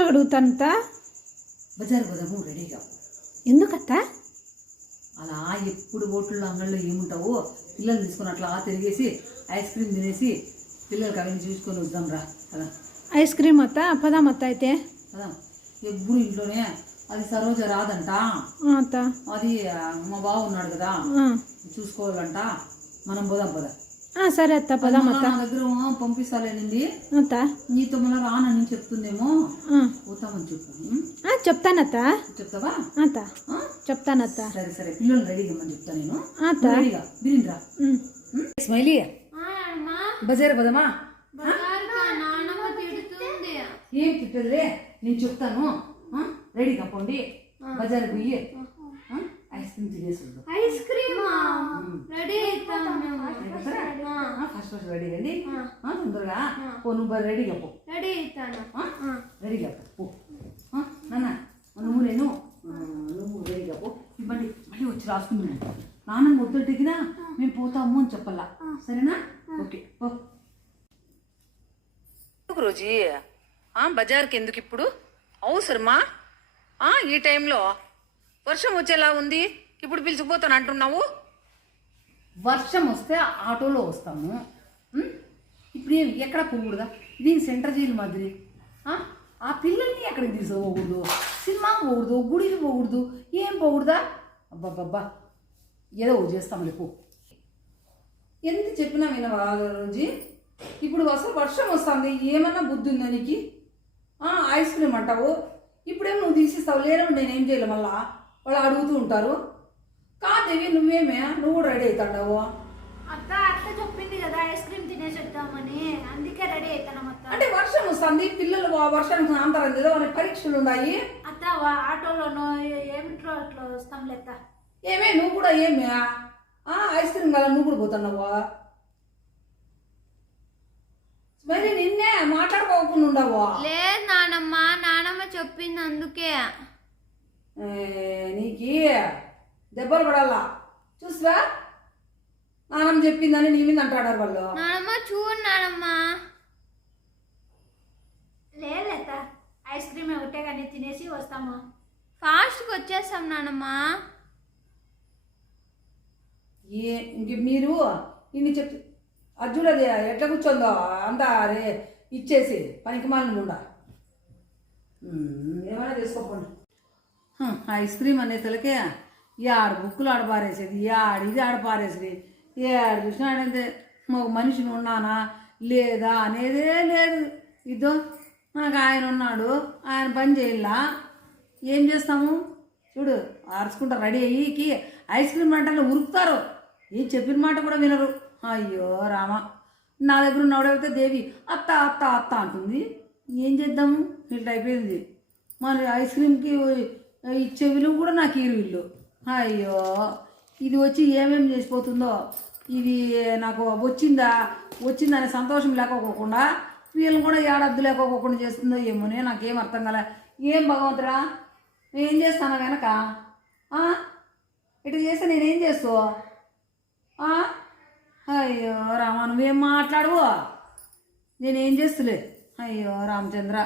మామూలుగా అడుగుతానంత బజార్ పోదాము రెడీగా ఎందుకత్త? అలా ఎప్పుడు హోటల్లో అంగళ్ళు ఏముంటావో పిల్లలు తీసుకొని అట్లా తిరిగేసి ఐస్ క్రీమ్ తినేసి పిల్లలకి అవన్నీ చూసుకొని వద్దాం రా కదా ఐస్ క్రీమ్ అత్త? పదాం అత్త అయితే. కదా ఎప్పుడు ఇంట్లోనే అది సరోజ రాదంట. అది మా బావ ఉన్నాడు కదా. చూసుకోవాలంట. మనం పోదాం పద. సరే అత్త పదాం అత్త నా దగ్గర పంపిస్తాలేనండి. అత్త. నీతో మళ్ళీ రానని చెప్తుందేమో. పోతామని చెప్పు? ఆ, చెప్తానత్త చెప్తావా? అత్త. ఆ? చెప్తానత్త సరే సరే పిల్లలు రెడీగా ఇమ్మని చెప్తా నేను. అత్త. రెడీగా బిరింద్రా. స్మైలీ? బజార్ పదమా? ఏం తిట్టదులే? నేను చెప్తాను. ఆ? రెడీగా పోండి. బజార్ పోయి? ఐస్ క్రీమ్ తినేసి. ఐస్ క్రీమ్ రెడీ అవుతాం ఫస్ట్ ఫస్ట్ రెడీ అండి ఆ, తొందరగా పో నువ్వు రెడీగా పో. రెడీ అవుతాను? రెడీగా పో నాన్న నువ్వు నేను నువ్వు రెడీగా పో. ఇవ్వండి మళ్ళీ వచ్చి రాసుకుందాం నాన్న. మేము పోతాము అని చెప్పాలా. సరేనా? ఓకే పో. ఎందుకు రోజీ? ఆ, బజార్కి ఎందుకు ఇప్పుడు? అవసరమా? ఆ, ఈ టైంలో వర్షం వచ్చేలా ఉంది. ఇప్పుడు పిలిచిపోతాను అంటున్నావు? వర్షం వస్తే ఆటోలో వస్తాము. ఇప్పుడు ఏం ఎక్కడ పోకూడదా? దీని సెంటర్ జైలు మాదిరి. ఆ? పిల్లల్ని ఎక్కడికి తీసుకోకూడదు సినిమాకి పోకూడదు గుడికి పోకూడదు ఏం పోకూడదా? అబ్బాబ్బా ఏదో చేస్తాం రేపు. ఎంత చెప్పినా వినవా రోజు? ఇప్పుడు అసలు వర్షం వస్తుంది ఏమన్నా బుద్ధి ఉందా నీకు? ఐస్ క్రీమ్ అంటావు. ఇప్పుడేమో నువ్వు తీసిస్తావు? లేరు నేనేం చేయలే మళ్ళా? వాళ్ళు అడుగుతూ ఉంటారు. కాదేవి నువ్వేమే? నువ్వు కూడా రెడీ అవుతాడావు? అత్త అత్త చెప్పింది కదా ఐస్ క్రీమ్ తినేసి వద్దామని అందుకే రెడీ అవుతాను అత్త. అంటే వర్షం వస్తుంది పిల్లలు ఆ వర్షానికి అంతరం కదా వాళ్ళకి పరీక్షలు ఉన్నాయి. అత్త వా- ఆటోలోనో ఏ- ఏమిట్లో అట్లా వస్తాం లెక్క ఏమే నువ్వు కూడా ఏమే? ఆ, ఐస్ క్రీమ్ కదా నువ్వు కూడా పోతున్నావా? మరి నిన్నే మాట్లాడుకోకుండా ఉండవా? లేదు నానమ్మ నానమ్మ చెప్పింది అందుకే. నీకి దెబ్బలు పడాలా? చూసివా? నాన్నమ్మ చెప్పిందని నీ మీద అంటాడారు వాళ్ళు. నానమ్మ చూడు నానమ్మ. లేదు ఐస్ క్రీమ్ ఒకటే కానీ తినేసి వస్తాము? ఫాస్ట్గా వచ్చేస్తాం నానమ్మ. ఏ ఇంక మీరు ఇన్ని చెప్ అర్జునది ఎట్లా కూర్చోందో అంతా రే ఇచ్చేసి పనికి మాలిన ఉండ ఏమైనా తీసుకోపోండి హ, ఐస్ క్రీమ్ అనే తలకే ఆడ బుక్కులు ఆడ పారేసేది ఆడ ఇది ఆడ పారేసేది. ఏడ చూసినాడంటే ఒక మనిషిని ఉన్నానా? లేదా? అనేదే లేదు. ఇదో నాకు ఆయన ఉన్నాడు ఆయన పని చేయాలా. ఏం చేస్తాము? చూడు అరుచుకుంటా రెడీ అయ్యికి ఐస్ క్రీమ్ అంటే ఉరుకుతారు. ఏం చెప్పిన మాట కూడా వినరు. అయ్యో రామ. నా దగ్గర ఉన్నవాడైతే దేవి. అత్త అత్త అత్త అంటుంది. ఏం చేద్దాము? ఇట్లా అయిపోయింది మరి ఐస్ క్రీమ్కి ఇచ్చే విలువ కూడా నాకు ఈ అయ్యో ఇది వచ్చి ఏమేమి చేసిపోతుందో? ఇది నాకు వచ్చిందా? వచ్చిందనే సంతోషం లేకపోకుండా వీళ్ళని కూడా ఏడద్దు లేకపోకుండా చేస్తుందో ఏమోనే నాకేం అర్థం కాలే. ఏం భగవంతురా నేనేం చేస్తాను వెనక? ఇటు చేస్తే నేనేం చేస్తూ? అయ్యో రామ నువ్వేం మాట్లాడవు? నేనేం చేస్తులే? అయ్యో రామచంద్ర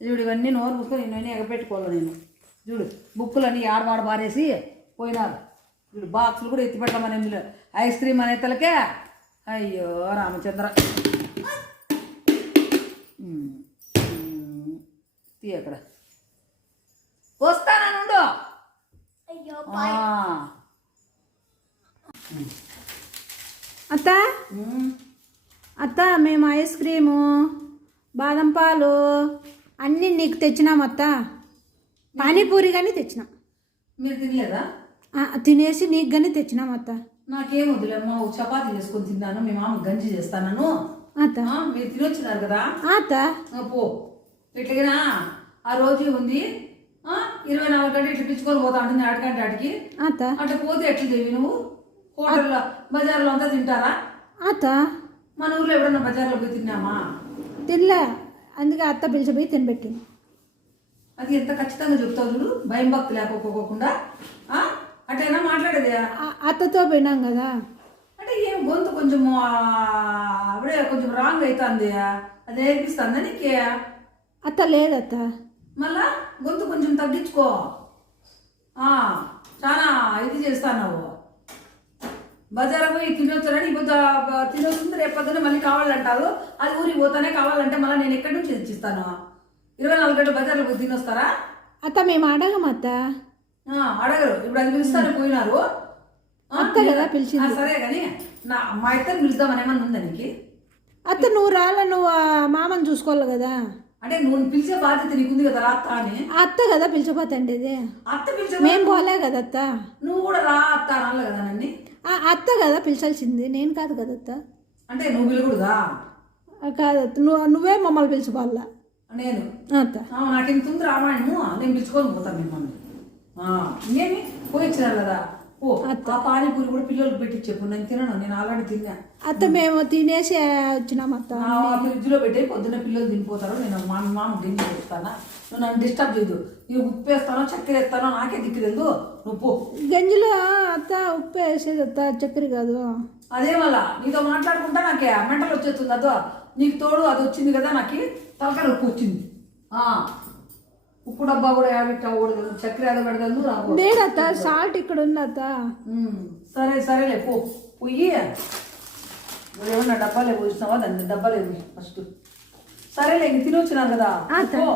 చూడు ఇవన్నీ నోరు మూసుకొని నేను ఎగపెట్టుకోవాలి నేను. చూడు బుక్కులన్నీ ఆడవాడ పారేసి పోయినారు. చూడు బాక్సులు కూడా ఎత్తి పెట్టమని ఇందులో ఐస్ క్రీమ్ అనే తలకే అయ్యో రామచంద్ర. తీ అక్కడ. వస్తానుండు అత్త? అత్త మేము ఐస్ క్రీము బాదం పాలు అన్నీ నీకు తెచ్చినాం అత్త. పానీపూరి కానీ తెచ్చినాం. మీరు తినలేదా? తినేసి నీకు కానీ తెచ్చినాం అత్త. నాకేం వద్దులేమ్మా చపాతీ చేసుకొని తిన్నాను మీ మామ గంజి చేస్తాను అత్త. మీరు తినొచ్చినారు కదా? అత్త. పో. ఇట్లాగినా ఆ రోజు ఉంది ఇరవై నాలుగు గంటలు ఇట్లా పిచ్చుకొని పోతా ఉంటుంది ఆటకంటే ఆటికి అత్త. అట్లా పోతే ఎట్లా దేవి నువ్వు? హోటల్లో బజార్లో అంతా తింటారా? అత్త. మన ఊర్లో ఎప్పుడన్నా బజార్లో పోయి తిన్నామా? తినలే. అందుకే అత్త పిలిచిపోయి తినబెట్టింది. అది ఎంత ఖచ్చితంగా చెప్తావు చూడు. భయం భక్తి లేకపోకుండా ఆ? అట్టేనా మాట్లాడేది. అత్తతో పోయినాం కదా. అంటే ఏం గొంతు కొంచెం అప్పుడే కొంచెం రాంగ్ అవుతుంది అది నేర్పిస్తుందా నీకే? అత్త లేదత్త. మళ్ళా గొంతు కొంచెం తగ్గించుకో. చాలా ఇది చేస్తాను బజార్ పోయి తినొచ్చారని ఇప్పుడు తినొస్తుంది రేపు పొద్దున్న మళ్ళీ కావాలంటారు. అది ఊరికి పోతానే కావాలంటే మళ్ళీ నేను ఎక్కడి నుంచి తెచ్చిస్తాను? ఇరవై నాలుగు గంటలు బజార్లో పోయి తినొస్తారా? అత్త మేము అడగం అత్త. అడగరు. ఇప్పుడు అది పిలుస్తానే పోయినారు. అత్త కదా పిలిచింది. సరే కానీ నా మా ఇద్దరు పిలుస్తామని ఏమన్నా ఉందా నీకు? అత్త నువ్వు రాళ్ళ నువ్వు మామని చూసుకోవాలి కదా. అంటే నువ్వు పిలిచే బాధ్యత నీకుంది కదా రా అత్త అని. అత్త కదా పిలిచిపోతండి ఇది. అత్త పిలిచే మేము పోలే కదా అత్త. నువ్వు కూడా రా అత్త అనాలి కదా నన్ను. అత్త కదా పిలిచాల్సింది. నేను కాదు కదా అత్త. అంటే నువ్వు పిలకూడదా? కాదు నువ్వు నువ్వే మమ్మల్ని పిలిచిపోవాలా నేను? నాకు ఇంత ఉంది రామాయణము నేను పిలుచుకొని పోతాను మిమ్మల్ని. ఆ, ఇంకేమి? పోయి ఇచ్చినారు కదా. ఓ ఆ పానీపూరి కూడా పిల్లలకు పెట్టి చెప్పు నేను తినను నేను ఆల్రెడీ తిన్నా. అత్త మేము తినేసి వచ్చినాం అత్త. ఆ ఫ్రిడ్జ్లో పెట్టి పొద్దున్న పిల్లలు తినిపోతారు నేను మా మామ గింజ చేస్తానా. నువ్వు నన్ను డిస్టర్బ్ చేయదు నేను ఉప్పు వేస్తానో చక్కెర వేస్తానో నాకే దిక్కు తెలియదు నువ్వు పో. గంజిలో అత్త ఉప్పు వేసేది అత్త చక్కెర కాదు. అదే మళ్ళా నీతో మాట్లాడుకుంటా నాకే మెంటలు వచ్చేస్తుంది అదో. నీకు తోడు అది వచ్చింది కదా నాకు తలకాయ ఉప్పు వచ్చింది. ఆ, ఉప్పు డబ్బా కూడా యాభై అవ్వకూడదు. చక్కెర యాభై పెడతాను నాకు లేదత్త సాల్ట్ ఇక్కడ ఉంది అత్త ఉమ్, సరే సరేలే పో. నువ్వు ఏమన్నా డబ్బాలే పోసినావా? దాన్ని డబ్బాలే ఫస్ట్. సరేలే ఇంక తినొచ్చినాను కదా. పో.